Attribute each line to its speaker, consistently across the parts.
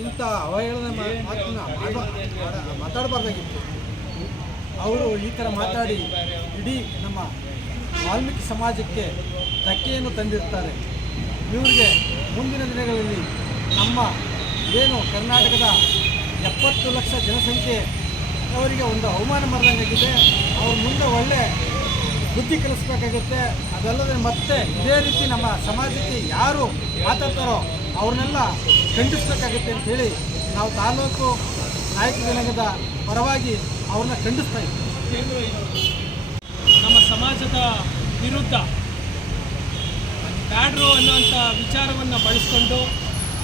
Speaker 1: ಇಂಥ ಅವಹೇಳನ ಮಾತನ್ನ ಮಾತಾಡಬಾರ್ದಾಗಿತ್ತು. ಅವರು ಈ ಥರ ಮಾತಾಡಿ ಇಡೀ ನಮ್ಮ ವಾಲ್ಮೀಕಿ ಸಮಾಜಕ್ಕೆ ಧಕ್ಕೆಯನ್ನು ತಂದಿರ್ತಾರೆ. ಇವರಿಗೆ ಮುಂದಿನ ದಿನಗಳಲ್ಲಿ ನಮ್ಮ ಏನು ಕರ್ನಾಟಕದ ಎಪ್ಪತ್ತು ಲಕ್ಷ ಜನಸಂಖ್ಯೆ ಅವರಿಗೆ ಒಂದು ಅವಮಾನ ಮಾಡಿದಂಗಾಗಿದೆ. ಅವ್ರ ಮುಂದೆ ಒಳ್ಳೆ ಬುದ್ಧಿ ಕಲಿಸ್ಬೇಕಾಗುತ್ತೆ. ಅದಲ್ಲದೆ ಮತ್ತೆ ಇದೇ ರೀತಿ ನಮ್ಮ ಸಮಾಜಕ್ಕೆ ಯಾರು ಮಾತಾಡ್ತಾರೋ ಅವ್ರನ್ನೆಲ್ಲ ಖಂಡಿಸ್ಬೇಕಾಗುತ್ತೆ ಅಂತೇಳಿ ನಾವು ತಾಲೂಕು ನಾಯಕ ಜನಾಂಗದ ಪರವಾಗಿ ಅವ್ರನ್ನ ಖಂಡಿಸ್ತಾ ಇದ್ದೀವಿ.
Speaker 2: ನಮ್ಮ ಸಮಾಜದ ವಿರುದ್ಧ ಬ್ಯಾಡ್ರು ಅನ್ನುವಂಥ ವಿಚಾರವನ್ನು ಬಳಸ್ಕೊಂಡು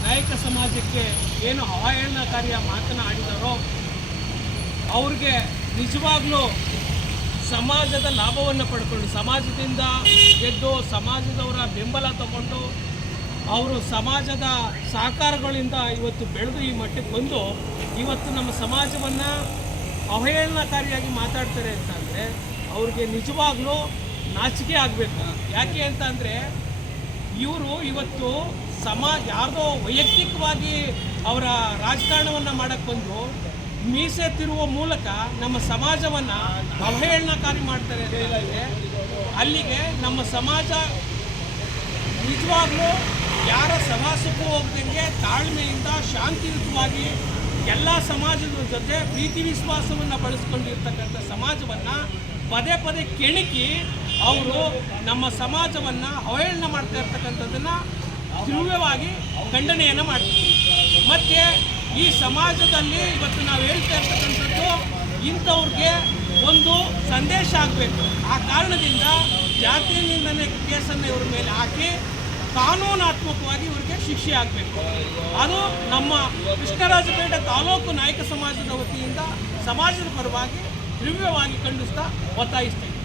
Speaker 2: ನಾಯಕ ಸಮಾಜಕ್ಕೆ ಏನು ಅವಹೇಳನಕಾರಿಯ ಮಾತನಾಡಿದಾರೋ ಅವ್ರಿಗೆ ನಿಜವಾಗ್ಲೂ ಸಮಾಜದ ಲಾಭವನ್ನು ಪಡ್ಕೊಂಡು, ಸಮಾಜದಿಂದ ಗೆದ್ದು, ಸಮಾಜದವರ ಬೆಂಬಲ ತಗೊಂಡು ಅವರು ಸಮಾಜದ ಸಹಕಾರಗಳಿಂದ ಇವತ್ತು ಬೆಳೆದು ಈ ಮಟ್ಟಕ್ಕೆ ಬಂದು ಇವತ್ತು ನಮ್ಮ ಸಮಾಜವನ್ನು ಅವಹೇಳನಕಾರಿಯಾಗಿ ಮಾತಾಡ್ತಾರೆ ಅಂತಂದರೆ ಅವ್ರಿಗೆ ನಿಜವಾಗ್ಲೂ ನಾಚಿಕೆ ಆಗಬೇಕು. ಯಾಕೆ ಅಂತ ಅಂದರೆ ಇವರು ಇವತ್ತು ಸಮಾಜ ಯಾರ್ದೋ ವೈಯಕ್ತಿಕವಾಗಿ ಅವರ ರಾಜಕಾರಣವನ್ನು ಮಾಡೋಕ್ಕೆ ಬಂದು ಮೀಸೆ ತಿರುವ ಮೂಲಕ ನಮ್ಮ ಸಮಾಜವನ್ನು ಅವಹೇಳನಕಾರಿ ಮಾಡ್ತಾರೆ ಹೇಳಿದ್ರೆ ಅಲ್ಲಿಗೆ ನಮ್ಮ ಸಮಾಜ ನಿಜವಾಗ್ಲೂ ಯಾರ ಸಮಾಸಕ್ಕೂ ಹೋಗ್ದಂಗೆ ತಾಳ್ಮೆಯಿಂದ ಶಾಂತಿಯುತವಾಗಿ ಎಲ್ಲ ಸಮಾಜದ ಜೊತೆ ಪ್ರೀತಿ ವಿಶ್ವಾಸವನ್ನು ಬಳಸ್ಕೊಂಡಿರ್ತಕ್ಕಂಥ ಸಮಾಜವನ್ನು ಪದೇ ಪದೇ ಕೆಣಕಿ ಅವರು ನಮ್ಮ ಸಮಾಜವನ್ನು ಅವಹೇಳನ ಮಾಡ್ತಾ ಇರ್ತಕ್ಕಂಥದ್ದನ್ನು ಧ್ರುವ್ಯವಾಗಿ ಖಂಡನೆಯನ್ನು ಮಾಡ್ತೀವಿ ಮತ್ತು ಈ ಸಮಾಜದಲ್ಲಿ ಇವತ್ತು ನಾವು ಹೇಳ್ತಾ ಇರ್ತಕ್ಕಂಥದ್ದು ಇಂಥವ್ರಿಗೆ ಒಂದು ಸಂದೇಶ ಆಗಬೇಕು. ಆ ಕಾರಣದಿಂದ ಜಾತಿ ನಿಂದನೆ ಕೇಸನ್ನು ಇವ್ರ ಮೇಲೆ ಹಾಕಿ ಕಾನೂನಾತ್ಮಕವಾಗಿ ಇವರಿಗೆ ಶಿಕ್ಷೆ ಆಗಬೇಕು. ಅದು ನಮ್ಮ ಕೃಷ್ಣರಾಜಪೇಟೆ ತಾಲೂಕು ನಾಯಕ ಸಮಾಜದ ವತಿಯಿಂದ ಸಮಾಜದ ಪರವಾಗಿ ದಿವ್ಯವಾಗಿ ಖಂಡಿಸ್ತಾ ಒತ್ತಾಯಿಸ್ತೀವಿ